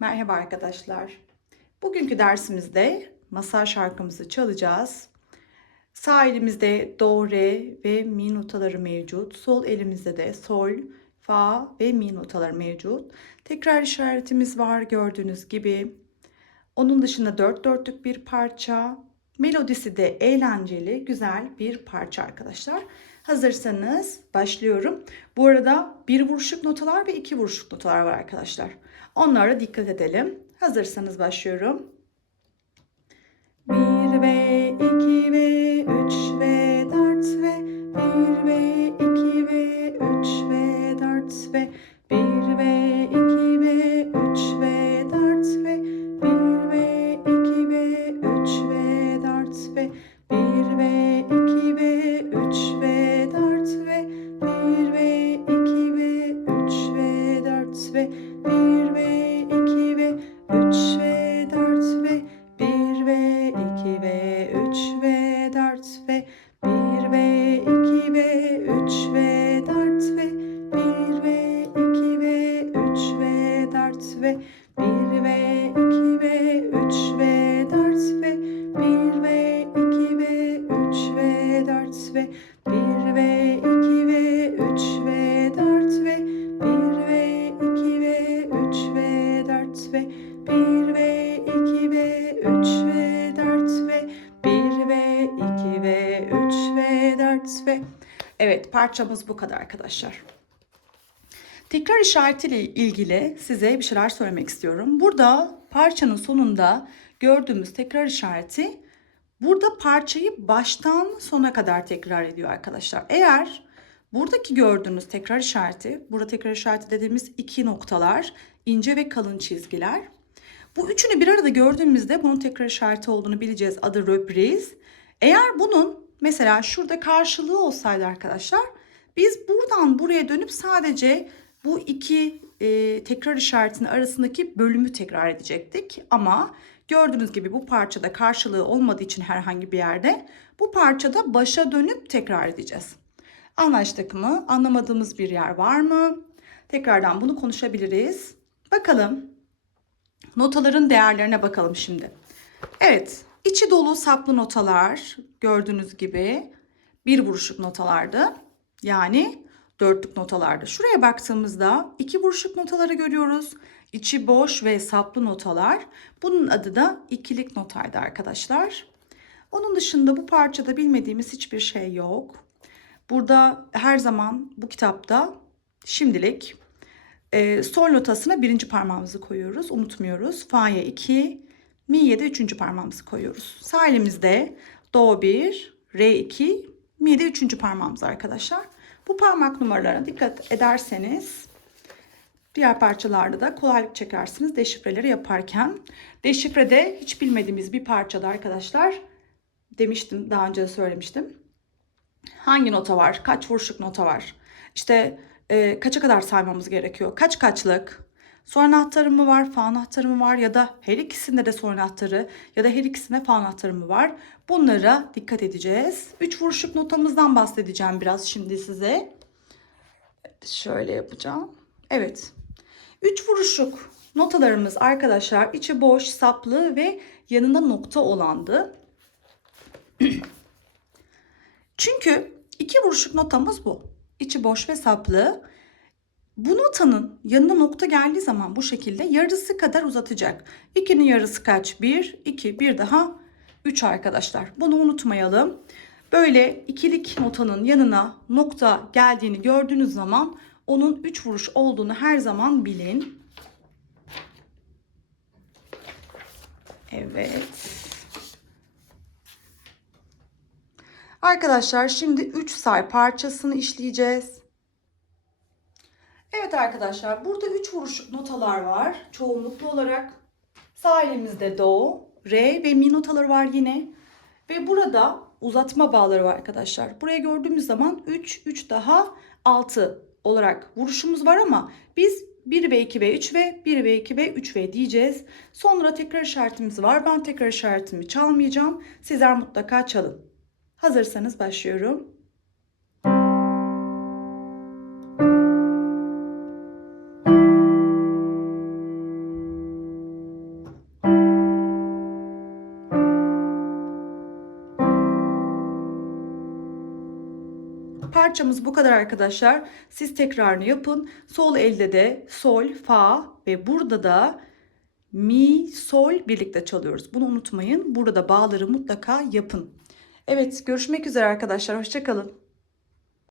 Merhaba arkadaşlar. Bugünkü dersimizde masal şarkımızı çalacağız. Sağ elimizde do, re ve mi notaları mevcut. Sol elimizde de sol, fa ve mi notaları mevcut. Tekrar işaretimiz var gördüğünüz gibi. Onun dışında dört dörtlük bir parça. Melodisi de eğlenceli, güzel bir parça arkadaşlar. Hazırsanız başlıyorum. Bu arada bir vuruşluk notalar ve iki vuruşluk notalar var arkadaşlar. Onlara dikkat edelim. Hazırsanız başlıyorum. Bir ve iki ve üç ve dört ve bir ve iki ve üç ve dört ve bir ve iki ve üç ve dört ve bir ve iki ve üç ve dört ve bir ve iki ve üç ve dört ve bir ve iki ve üç ve dört ve bir ve iki ve üç ve dört ve bir ve iki ve üç ve dört ve bir ve iki ve üç ve dört ve bir ve iki ve üç ve dört ve bir ve iki ve üç ve dört ve bir ve iki ve üç ve dört ve bir ve iki ve üç ve dört ve bir ve iki ve üç ve dört ve bir ve iki ve üç ve dört ve bir ve iki ve üç ve dört ve evet, parçamız bu kadar arkadaşlar. Tekrar işaretiyle ilgili size bir şeyler söylemek istiyorum. Burada parçanın sonunda gördüğümüz tekrar işareti burada parçayı baştan sona kadar tekrar ediyor arkadaşlar. Eğer buradaki gördüğünüz tekrar işareti, burada tekrar işareti dediğimiz iki noktalar, ince ve kalın çizgiler. Bu üçünü bir arada gördüğümüzde bunun tekrar işareti olduğunu bileceğiz. Adı röpriz. Eğer bunun mesela şurada karşılığı olsaydı arkadaşlar, biz buradan buraya dönüp sadece bu iki tekrar işaretinin arasındaki bölümü tekrar edecektik. Ama gördüğünüz gibi bu parçada karşılığı olmadığı için herhangi bir yerde bu parçada başa dönüp tekrar edeceğiz. Anlaştık mı? Anlamadığımız bir yer var mı? Tekrardan bunu konuşabiliriz. Bakalım. Notaların değerlerine bakalım şimdi. Evet, içi dolu saplı notalar gördüğünüz gibi bir vuruşluk notalardı. Yani dörtlük notalardı. Şuraya baktığımızda iki vuruşluk notaları görüyoruz. İçi boş ve saplı notalar. Bunun adı da ikilik notaydı arkadaşlar. Onun dışında bu parçada bilmediğimiz hiçbir şey yok. Burada her zaman bu kitapta şimdilik sol notasına birinci parmağımızı koyuyoruz. Unutmuyoruz. Fa'ya 2, mi'ye de üçüncü parmağımızı koyuyoruz. Sağ elimizde do 1, re 2, mi'de üçüncü parmağımız arkadaşlar. Bu parmak numaralarına dikkat ederseniz diğer parçalarda da kolaylık çekersiniz deşifreleri yaparken. Deşifrede hiç bilmediğimiz bir parçada arkadaşlar, demiştim, daha önce de söylemiştim. Hangi nota var? Kaç vuruşluk nota var? İşte kaça kadar saymamız gerekiyor? Kaç kaçlık? Sol anahtarı mı var? Fa anahtarı mı var? Ya da her ikisinde de sol anahtarı ya da her ikisinde fa anahtarı mı var? Bunlara dikkat edeceğiz. 3 vuruşluk notamızdan bahsedeceğim biraz şimdi size. Şöyle yapacağım. Evet. 3 vuruşluk notalarımız arkadaşlar içi boş, saplı ve yanında nokta olandı. Çünkü iki vuruşluk notamız bu. İçi boş ve saplı. Bu notanın yanına nokta geldiği zaman bu şekilde yarısı kadar uzatacak. 2'nin yarısı kaç? 1, 2, bir daha 3 arkadaşlar. Bunu unutmayalım. Böyle ikilik notanın yanına nokta geldiğini gördüğünüz zaman onun 3 vuruş olduğunu her zaman bilin. Evet. Arkadaşlar şimdi 3 say parçasını işleyeceğiz. Evet arkadaşlar, burada 3 vuruşluk notalar var çoğunluklu olarak. Sağ elimizde do, re ve mi notaları var yine. Ve burada uzatma bağları var arkadaşlar. Buraya gördüğümüz zaman 3, 3 daha 6 olarak vuruşumuz var ama biz 1 ve 2 ve 3 ve 1 ve 2 ve 3 ve diyeceğiz. Sonra tekrar işaretimiz var. Ben tekrar işaretimi çalmayacağım. Sizler mutlaka çalın. Hazırsanız başlıyorum. Parçamız bu kadar arkadaşlar. Siz tekrarını yapın. Sol elde de sol, fa ve burada da mi, sol birlikte çalıyoruz. Bunu unutmayın. Burada bağları mutlaka yapın. Evet, görüşmek üzere arkadaşlar. Hoşça kalın.